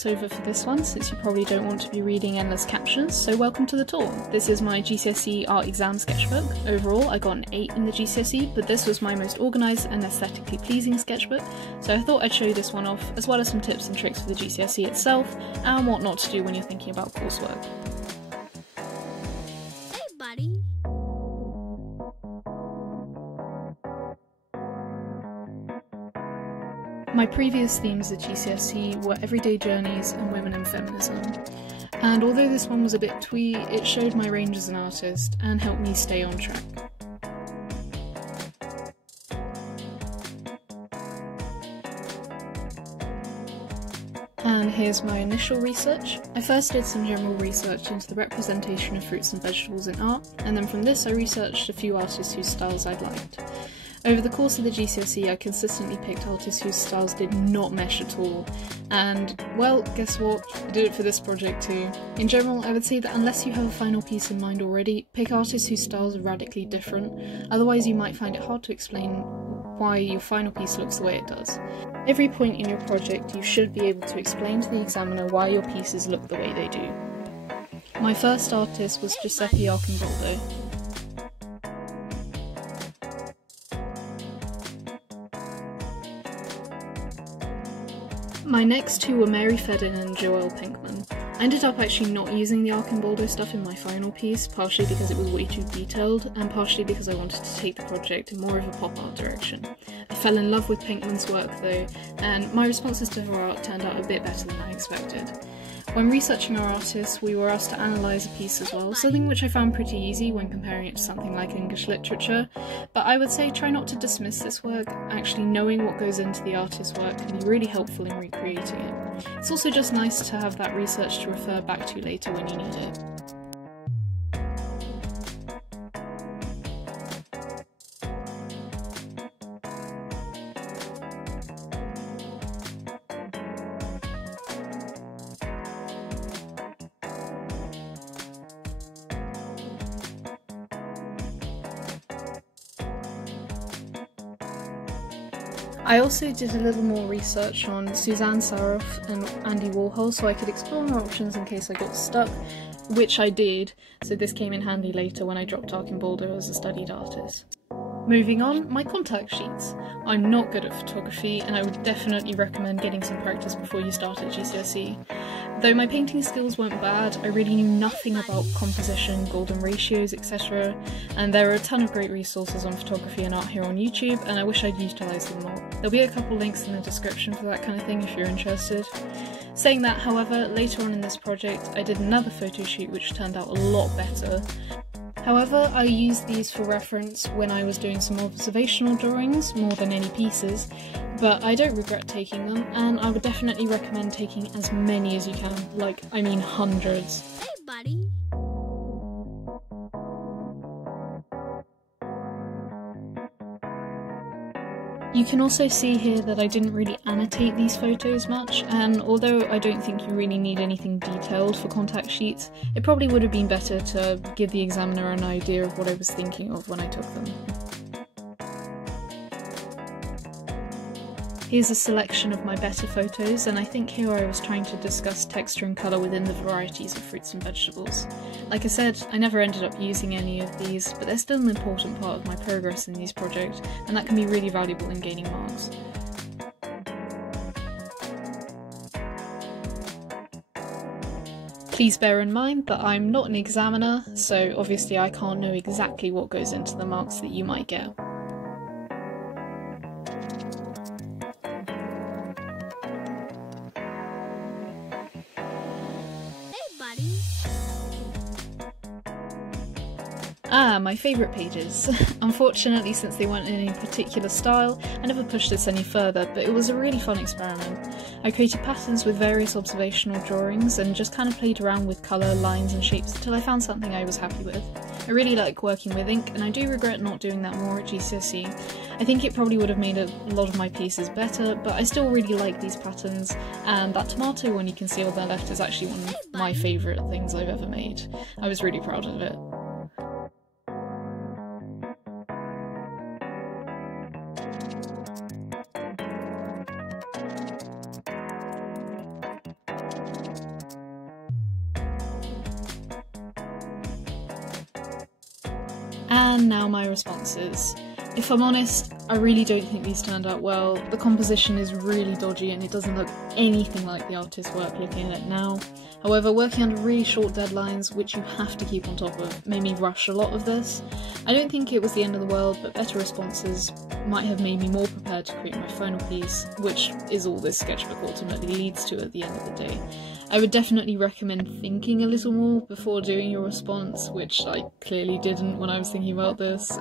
voiceover for this one, since you probably don't want to be reading endless captions, so welcome to the tour. This is my GCSE art exam sketchbook. Overall I got an 8 in the GCSE, but this was my most organised and aesthetically pleasing sketchbook, so I thought I'd show you this one off, as well as some tips and tricks for the GCSE itself, and what not to do when you're thinking about coursework. Hey buddy! My previous themes at GCSE were everyday journeys and women and feminism, and although this one was a bit twee, it showed my range as an artist and helped me stay on track. And here's my initial research. I first did some general research into the representation of fruits and vegetables in art, and then from this I researched a few artists whose styles I'd liked. Over the course of the GCSE I consistently picked artists whose styles did not mesh at all, and well, guess what? I did it for this project too. In general, I would say that unless you have a final piece in mind already, pick artists whose styles are radically different, otherwise you might find it hard to explain why your final piece looks the way it does. Every point in your project you should be able to explain to the examiner why your pieces look the way they do. My first artist was Giuseppe Arcimboldo. My next two were Mary Fedden and Joelle Pinkman. I ended up actually not using the Arcimboldo stuff in my final piece, partially because it was way too detailed, and partially because I wanted to take the project in more of a pop art direction. I fell in love with Pinkman's work though, and my responses to her art turned out a bit better than I expected. When researching our artists, we were asked to analyse a piece as well, something which I found pretty easy when comparing it to something like English literature, but I would say try not to dismiss this work. Actually knowing what goes into the artist's work can be really helpful in recreating it. It's also just nice to have that research to refer back to later when you need it. I also did a little more research on Suzanne Saraf and Andy Warhol so I could explore more options in case I got stuck, which I did, so this came in handy later when I dropped Arcimboldo as a studied artist. Moving on, my contact sheets. I'm not good at photography and I would definitely recommend getting some practice before you start at GCSE. Though my painting skills weren't bad, I really knew nothing about composition, golden ratios, etc. And there are a ton of great resources on photography and art here on YouTube, and I wish I'd utilised them more. There'll be a couple links in the description for that kind of thing if you're interested. Saying that, however, later on in this project I did another photo shoot which turned out a lot better. However, I used these for reference when I was doing some observational drawings more than any pieces, but I don't regret taking them, and I would definitely recommend taking as many as you can, like, I mean hundreds. Hey buddy! You can also see here that I didn't really annotate these photos much, and although I don't think you really need anything detailed for contact sheets, it probably would have been better to give the examiner an idea of what I was thinking of when I took them. Here's a selection of my better photos, and I think here I was trying to discuss texture and colour within the varieties of fruits and vegetables. Like I said, I never ended up using any of these, but they're still an important part of my progress in these projects, and that can be really valuable in gaining marks. Please bear in mind that I'm not an examiner, so obviously I can't know exactly what goes into the marks that you might get. My favourite pages. Unfortunately, since they weren't in any particular style, I never pushed this any further, but it was a really fun experiment. I created patterns with various observational drawings and just kind of played around with colour, lines and shapes until I found something I was happy with. I really like working with ink, and I do regret not doing that more at GCSE. I think it probably would have made a lot of my pieces better, but I still really like these patterns, and that tomato one you can see on the left is actually one of my favourite things I've ever made. I was really proud of it. And now my responses. If I'm honest, I really don't think these turned out well. The composition is really dodgy and it doesn't look anything like the artist's work looking at it now. However, working under really short deadlines, which you have to keep on top of, made me rush a lot of this. I don't think it was the end of the world, but better responses might have made me more prepared to create my final piece, which is all this sketchbook ultimately leads to at the end of the day. I would definitely recommend thinking a little more before doing your response, which I clearly didn't when I was thinking about this.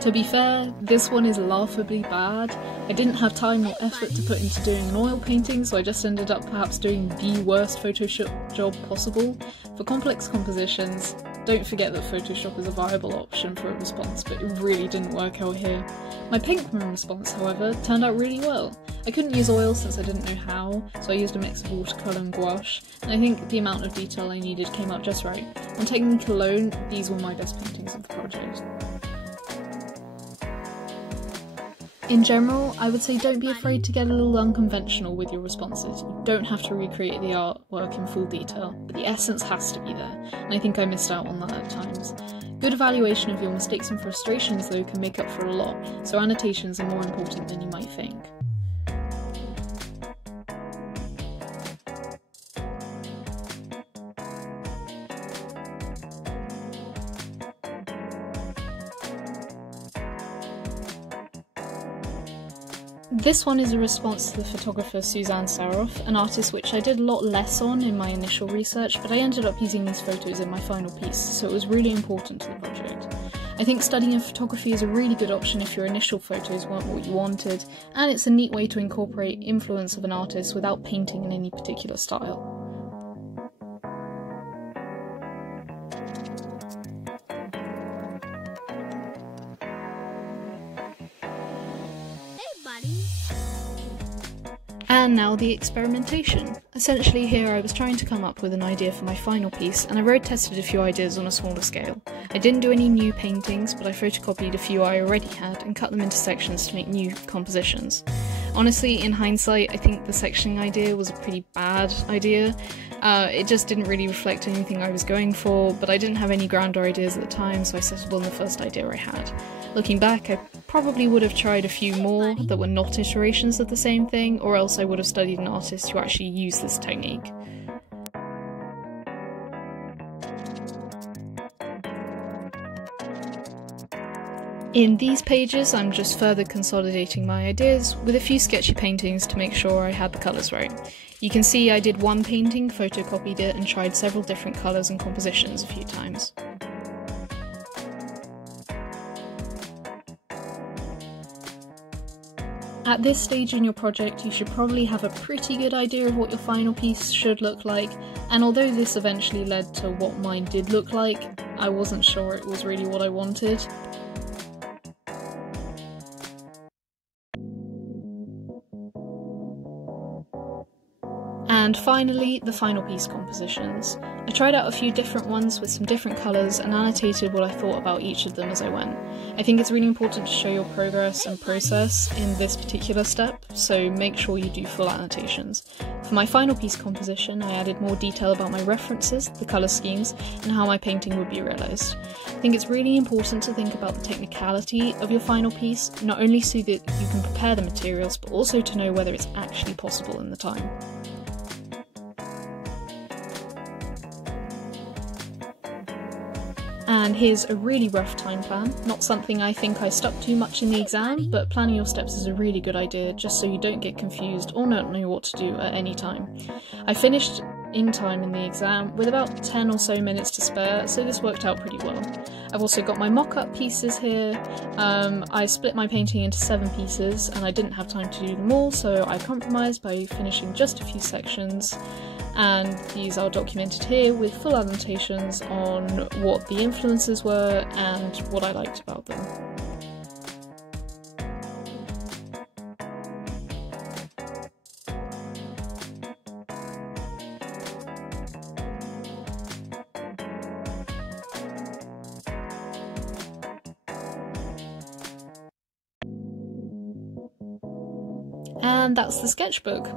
To be fair, this one is laughably bad. I didn't have time or effort to put into doing an oil painting, so I just ended up perhaps doing the worst Photoshop job possible. For complex compositions, don't forget that Photoshop is a viable option for a response, but it really didn't work out here. My paintbrush response, however, turned out really well. I couldn't use oil since I didn't know how, so I used a mix of watercolour and gouache, and I think the amount of detail I needed came out just right. On technique alone, these were my best paintings of the project. In general, I would say don't be afraid to get a little unconventional with your responses. You don't have to recreate the artwork in full detail, but the essence has to be there, and I think I missed out on that at times. Good evaluation of your mistakes and frustrations, though, can make up for a lot, so annotations are more important than you might think. This one is a response to the photographer Suzanne Saroff, an artist which I did a lot less on in my initial research, but I ended up using these photos in my final piece, so it was really important to the project. I think studying photography is a really good option if your initial photos weren't what you wanted, and it's a neat way to incorporate influence of an artist without painting in any particular style. And now the experimentation. Essentially here I was trying to come up with an idea for my final piece, and I road tested a few ideas on a smaller scale. I didn't do any new paintings, but I photocopied a few I already had and cut them into sections to make new compositions. Honestly, in hindsight, I think the sectioning idea was a pretty bad idea. It just didn't really reflect anything I was going for, but I didn't have any grander ideas at the time, so I settled on the first idea I had. Looking back, I probably would have tried a few more that were not iterations of the same thing, or else I would have studied an artist who actually used this technique. In these pages, I'm just further consolidating my ideas with a few sketchy paintings to make sure I had the colours right. You can see I did one painting, photocopied it, and tried several different colours and compositions a few times. At this stage in your project, you should probably have a pretty good idea of what your final piece should look like, and although this eventually led to what mine did look like, I wasn't sure it was really what I wanted. And finally, the final piece compositions. I tried out a few different ones with some different colours and annotated what I thought about each of them as I went. I think it's really important to show your progress and process in this particular step, so make sure you do full annotations. For my final piece composition, I added more detail about my references, the colour schemes, and how my painting would be realised. I think it's really important to think about the technicality of your final piece, not only so that you can prepare the materials, but also to know whether it's actually possible in the time. And here's a really rough time plan, not something I think I stuck too much in the exam, but planning your steps is a really good idea just so you don't get confused or not know what to do at any time. I finished in time in the exam with about 10 or so minutes to spare, so this worked out pretty well. I've also got my mock-up pieces here. I split my painting into 7 pieces and I didn't have time to do them all, so I compromised by finishing just a few sections. And these are documented here with full annotations on what the influences were and what I liked about them. And that's the sketchbook.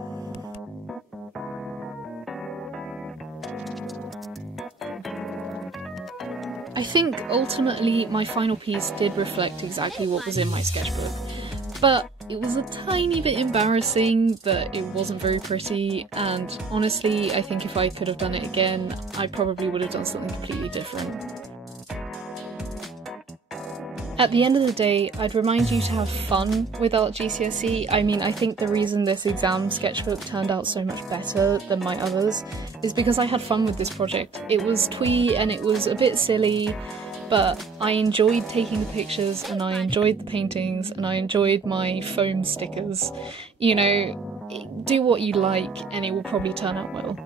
I think ultimately my final piece did reflect exactly what was in my sketchbook, but it was a tiny bit embarrassing that it wasn't very pretty, and honestly I think if I could have done it again I probably would have done something completely different. At the end of the day, I'd remind you to have fun with art GCSE. I mean, I think the reason this exam sketchbook turned out so much better than my others is because I had fun with this project. It was twee and it was a bit silly, but I enjoyed taking the pictures and I enjoyed the paintings and I enjoyed my foam stickers. You know, do what you like and it will probably turn out well.